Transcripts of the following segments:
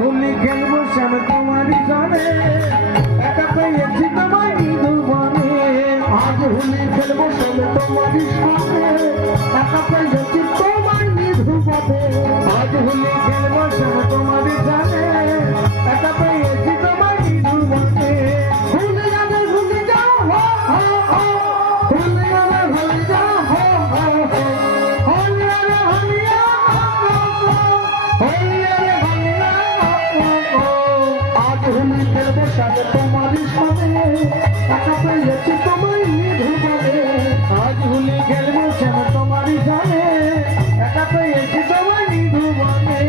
হোলি খেলবো শ্যাম তোমারই জানে একা পেয়েছি তোমায় নিধু বনে আজ হোলি খেলবো শ্যাম তোমারই সামনে একা পেয়েছি তোমায় নিধু বনে আজ হোলি খেলবো শ্যাম তোমারই জানে একা পেয়েছি তোমায় নিধু বনে ভুলে যাবে ভুলে যাও হো হো হো ভুলে যাবে ভুলে যাও হো হো হো হোলি রে হোলিয়া হোলি রে হোলিয়া আজ হোলি খেলবো শ্যাম তোমারই সামনে একা পেয়েছি তোমায় নিধু বনে আজ হোলি খেলবো শ্যাম তোমারই জানে একা পেয়েছি তোমায় নিধু বনে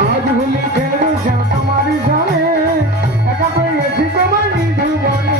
आज होली खेलो श्याम तुम्हारी जाने एका पेয়েছি তোমায় নিধু বনে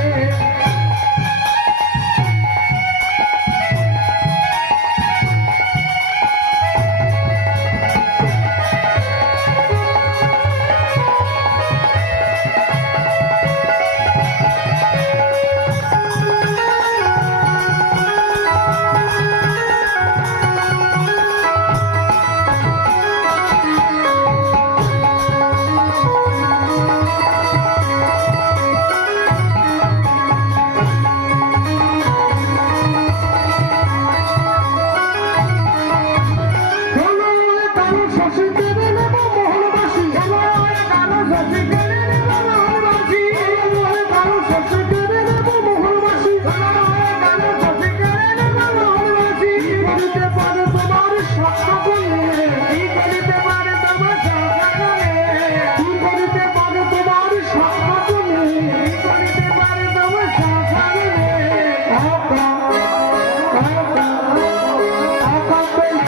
তোমার